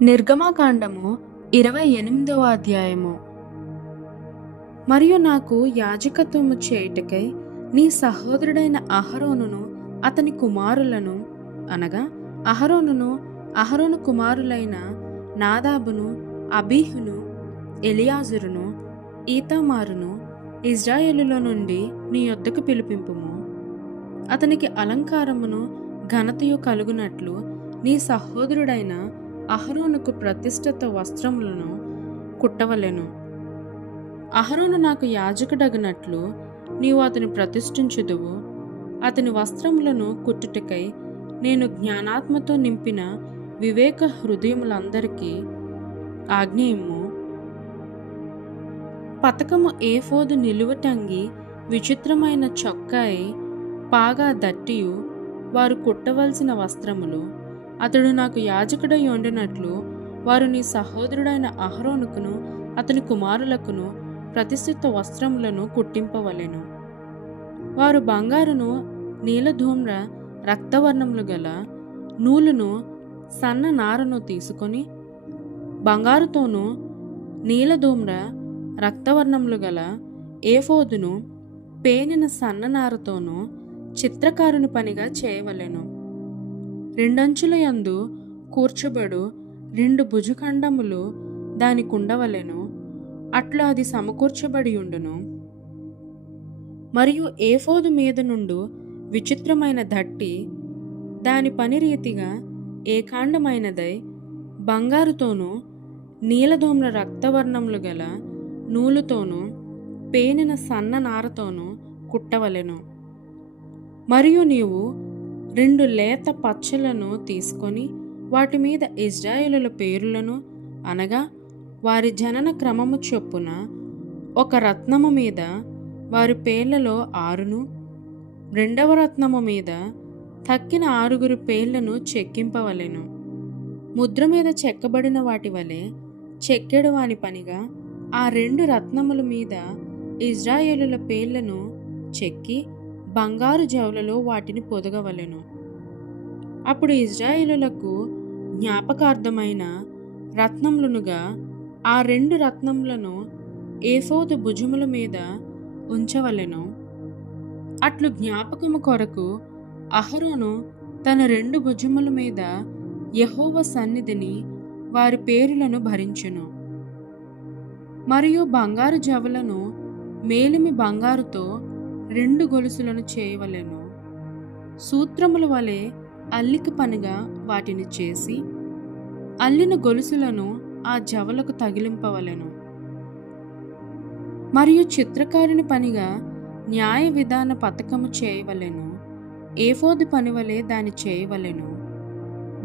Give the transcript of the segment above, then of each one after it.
నిర్గమకాండము 28వ అధ్యాయము. మరియు నాకు యాజకత్వము చేయుటకై నీ సహోదరుడైన అహరోనును అతని కుమారులను అనగా అహరోను కుమారులైన నాదాబును, అబీహును, ఎలియాజరును, ఈతామారును ఇజ్రాయేలులో నుండి నీ యొద్దకు పిలిపింపుము. అతనికి అలంకారమును ఘనతయు కలుగునట్లు నీ సహోదరుడైన అహరోనుకు ప్రతిష్ఠిత వస్త్రములను కుట్టవలెను. అహరోను నాకు యాజకుడగినట్లు నీవు అతని ప్రతిష్ఠించుదువు. అతని వస్త్రములను కుట్టుటకై నేను జ్ఞానాత్మతో నింపిన వివేక హృదయములందరికీ ఆజ్ఞయిమ్ము. పతకము ఏఫోదు నిలువటంగి విచిత్రమైన చొక్కాయి పాగా దట్టియు వారు కుట్టవలసిన వస్త్రములు. అతడు నాకు యాజకుడై ఉండినట్లు వారు నీ సహోదరుడైన అహరోనుకును అతని కుమారులకును ప్రతిష్ఠిత వస్త్రములను కుట్టింపవలెను. వారు బంగారును, నీలధూమ్ర రక్తవర్ణములు గల నూలును, సన్న నారను తీసుకొని బంగారుతోనూ నీలధూమ్ర రక్తవర్ణములు గల ఏఫోదును పేనిన సన్ననారతోనూ చిత్రకారుని పనిగా చేయవలెను. రెండంచుల యందు కూర్చబడు 2 భుజఖండములు దానికుండవలెను. అట్లా అది సమకూర్చబడి ఉండును. మరియు ఏఫోదు మీద నుండు విచిత్రమైన దట్టి దాని పని రీతిగా ఏకాండమైనదై బంగారుతోనూ నీలధూమ్ర రక్తవర్ణములు గల నూలుతోనూ పేనిన సన్న నారతోనూ కుట్టవలెను. మరియు నీవు 2 లేత పచ్చలను తీసుకొని వాటి మీద ఇజ్రాయేలుల పేరులను అనగా వారి జనన క్రమము చొప్పున ఒక రత్నము మీద వారి పేర్లలో 6ను, 2వ రత్నము మీద తక్కిన 6 పేర్లను చెక్కింపవలెను. ముద్ర మీద చెక్కబడిన వాటి వలె చెక్కెడు వాని పనిగా ఆ 2 రత్నముల మీద ఇజ్రాయేలుల పేర్లను చెక్కి బంగారు జవులలో వాటిని పొదగవలెను. అప్పుడు ఇజ్రాయేలులకు జ్ఞాపకార్థమైన రత్నములనుగా ఆ 2 రత్నములను ఏఫోదు భుజముల మీద ఉంచవలెను. అట్లు జ్ఞాపకము కొరకు అహరోను తన 2 భుజముల మీద యెహోవా సన్నిధిని వారి పేరులను భరించును. మరియు బంగారు జవలను మేలిమి బంగారుతో 2 గొలుసులను చేయవలెను. సూత్రముల వలె అల్లిక పనిగా వాటిని చేసి అల్లిన గొలుసులను ఆ జవలకు తగిలింపవలెను. మరియు చిత్రకారుని పనిగా న్యాయ విధాన పతకము చేయవలెను. ఏఫోదు పని వలె దాని చేయవలెను.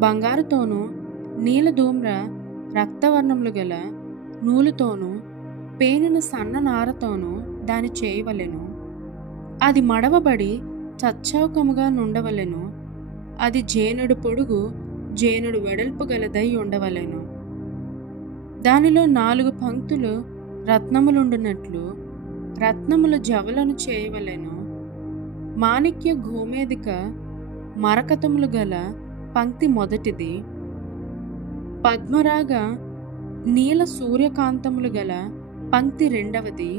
బంగారుతోనూ నీలధూమ్ర రక్తవర్ణములు గల నూలుతోనూ పేనిన సన్న నారతోనూ దాని చేయవలెను. అది మడవబడి చచ్చౌకముగా నుండవలెను. అది జేనుడు పొడుగు, జేనుడు వెడల్పు గలదై ఉండవలెను. దానిలో 4 పంక్తులు రత్నములుండునట్లు రత్నముల జవలను చేయవలెను. మాణిక్య గోమేధిక మరకతములు గల పంక్తి మొదటిది, పద్మరాగ నీల సూర్యకాంతములు గల పంక్తి రెండవది,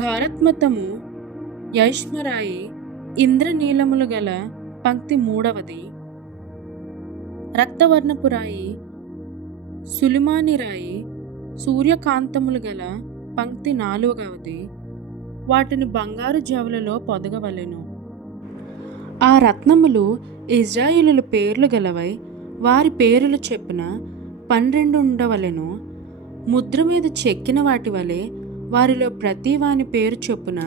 గారత్మతము యైష్మరాయి ఇంద్రనీలములు గల పంక్తి మూడవది, రక్తవర్ణపు రాయి సులిమాని రాయి సూర్యకాంతములు గల పంక్తి 4వది. వాటిని బంగారు జవలలో పొదగవలెను. ఆ రత్నములు ఇజ్రాయేలుల పేర్లు గలవై వారి పేరులు చెప్పున 12 ఉండవలెను. ముద్ర మీద చెక్కిన వాటి వలె వారిలో ప్రతి వాని పేరు చొప్పున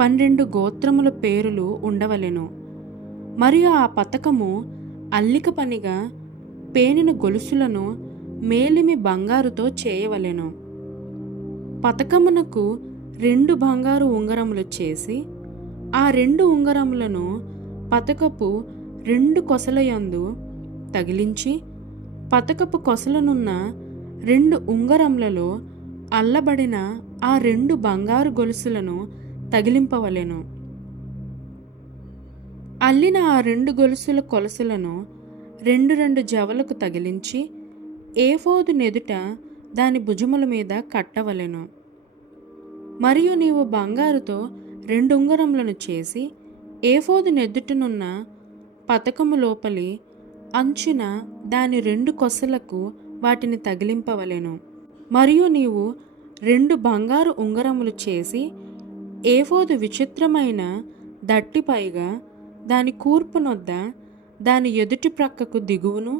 12 గోత్రముల పేరులు ఉండవలెను. మరియు ఆ పతకము అల్లిక పనిగా పేనిన గొలుసులను మేలిమి బంగారుతో చేయవలెను. పతకమునకు 2 బంగారు ఉంగరములు చేసి ఆ 2 ఉంగరములను పతకపు 2 కొసలయందు తగిలించి పతకపు కొసలనున్న 2 ఉంగరములలో అల్లబడిన ఆ 2 బంగారు గొలుసులను తగిలింపవలెను. అల్లిన ఆ 2 గొలుసుల కొలసలను 2 జవలకు తగిలించి ఏఫోదు నెదుట దాని భుజముల మీద కట్టవలెను. మరియు నీవు బంగారుతో 2 ఉంగరములను చేసి ఏఫోదు నెద్దుటనున్న పతకము లోపలి అంచున దాని 2 కొసలకు వాటిని తగిలింపవలెను. మరియు నీవు 2 బంగారు ఉంగరములు చేసి ఏఫోదు విచిత్రమైన దట్టిపైగా దాని కూర్పునొద్ద దాని ఎదుటి ప్రక్కకు దిగువను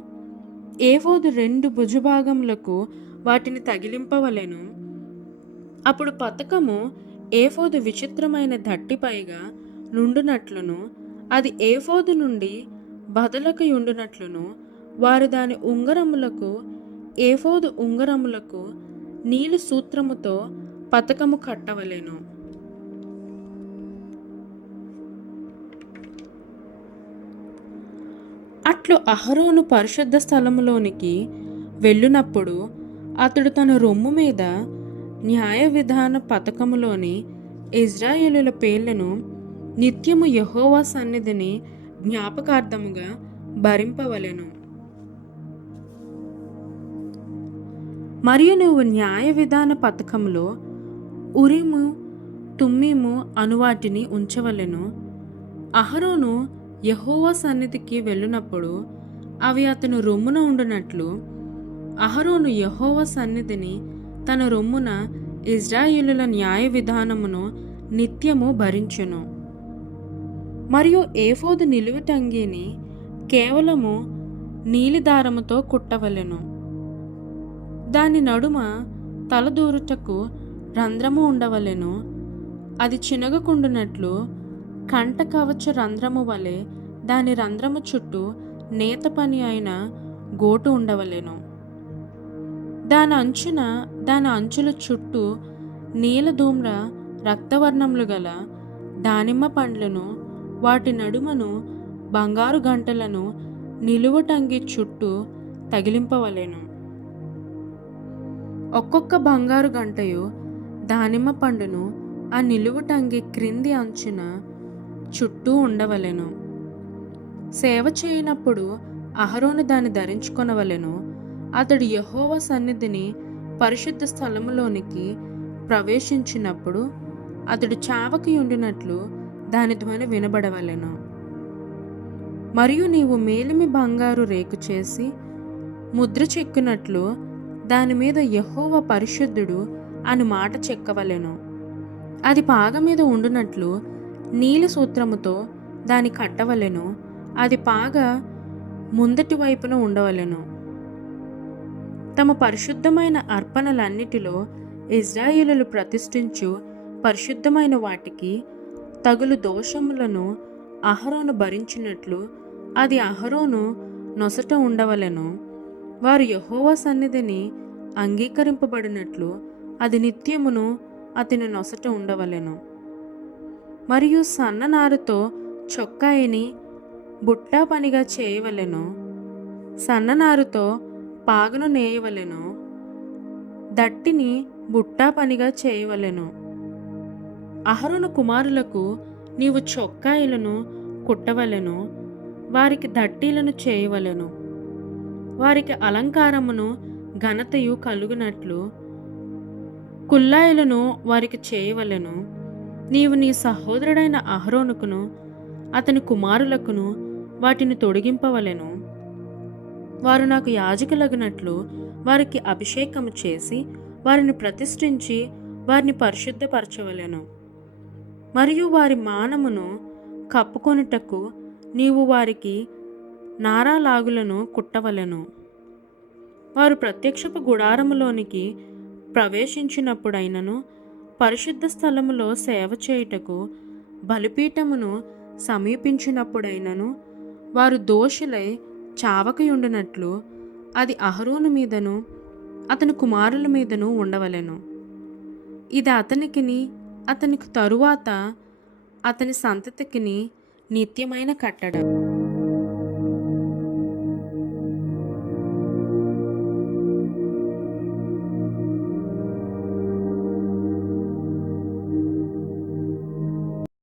ఏఫోదు 2 భుజభాగములకు వాటిని తగిలింపవలెను. అప్పుడు పతకము ఏఫోదు విచిత్రమైన దట్టిపైగా నుండునట్లును అది ఏఫోదు నుండి బదలకు ఉండునట్లును వారు దాని ఉంగరములకు ఏఫోదు ఉంగరములకు నీలి సూత్రముతో పతకము కట్టవలెను. అట్లు అహరోను పరిశుద్ధ స్థలములోనికి వెళ్ళునప్పుడు అతడు తన రొమ్ము మీద న్యాయ విధాన పతకములోని ఇజ్రాయేలుల పేర్లను నిత్యము యెహోవా సన్నిధిని జ్ఞాపకార్థముగా భరింపవలెను. మరియు నువ్వు న్యాయ విధాన పతకములో ఉరిము తుమ్మిము అనువాటిని ఉంచవలెను. అహరోను యెహోవా సన్నిధికి వెళ్ళునప్పుడు అవి అతను రొమ్మున ఉండునట్లు అహరోను యెహోవా సన్నిధిని తన రొమ్మున ఇజ్రాయేలుల న్యాయ విధానమును నిత్యము భరించును. మరియు ఏఫోదు నిలువుటంగీని కేవలము నీలిదారముతో కుట్టవలెను. దాని నడుమ తలదూరుటకు రంధ్రము ఉండవలెను. అది చినగకుండునట్లు కంట కవచ రంధ్రము వలె దాని రంధ్రము చుట్టూ నేత పని అయిన గోటు ఉండవలెను. దాని అంచుల చుట్టూ నీలధూమ్ర రక్తవర్ణములు గల దానిమ్మ పండ్లను వాటి నడుమను బంగారు గంటలను నిలువటంగి చుట్టూ తగిలింపవలెను. ఒక్కొక్క బంగారు గంటయు దానిమ్మ పండును ఆ నిలువటంగి క్రింది అంచున చుట్టూ ఉండవలెను. సేవ చేయనప్పుడు అహరోను దాన్ని ధరించుకొనవలెను. అతడు యెహోవా సన్నిధిని పరిశుద్ధ స్థలములోనికి ప్రవేశించినప్పుడు అతడు చావకి ఉండినట్లు దాని ధ్వని వినబడవలెను. మరియు నీవు మేలిమి బంగారు రేకు చేసి ముద్ర చెక్కినట్లు దాని మీద యెహోవా పరిశుద్ధుడు అని మాట చెక్కవలెను. అది పాగ మీద ఉండునట్లు నీలి సూత్రముతో దాని కట్టవలెను. అది పాగ ముందటి వైపున ఉండవలెను. తమ పరిశుద్ధమైన అర్పణలన్నిటిలో ఇజ్రాయేలులు ప్రతిష్ఠించు పరిశుద్ధమైన వాటికి తగులు దోషములను అహరోను భరించినట్లు అది అహరోను నొసట ఉండవలెను. వారు యెహోవా సన్నిధిని అంగీకరింపబడినట్లు అది నిత్యమును అతని నొసట ఉండవలెను. మరియు సన్ననారుతో చొక్కాయిని బుట్టా పనిగా చేయవలెను. సన్ననారుతో పాగను నేయవలెను. దట్టిని బుట్టా పనిగా చేయవలెను. అహరోను కుమారులకు నీవు చొక్కాయిలను కుట్టవలెను. వారికి దట్టీలను చేయవలెను. వారికి అలంకారమును ఘనతయు కలుగునట్లు కుల్లాయిలను వారికి చేయవలెను. నీవు నీ సహోదరుడైన అహరోనుకును అతని కుమారులకును వాటిని తొడిగింపవలెను. వారు నాకు యాజకులగునట్లు వారికి అభిషేకము చేసి వారిని ప్రతిష్ఠించి వారిని పరిశుద్ధపరచవలెను. మరియు వారి మానమును కప్పుకొనుటకు నీవు వారికి నారాలాగులను కుట్టవలెను. వారు ప్రత్యక్షపు గుడారములోనికి ప్రవేశించినప్పుడైనను పరిశుద్ధ స్థలములో సేవ చేయుటకు బలిపీఠమును సమీపించినప్పుడైనను వారు దోషులై చావకయుండునట్లు అది అహరోను మీదను అతని కుమారుల మీదను ఉండవలెను. ఇది అతనికిని అతనికి తరువాత అతని సంతతికిని నిత్యమైన కట్టడ.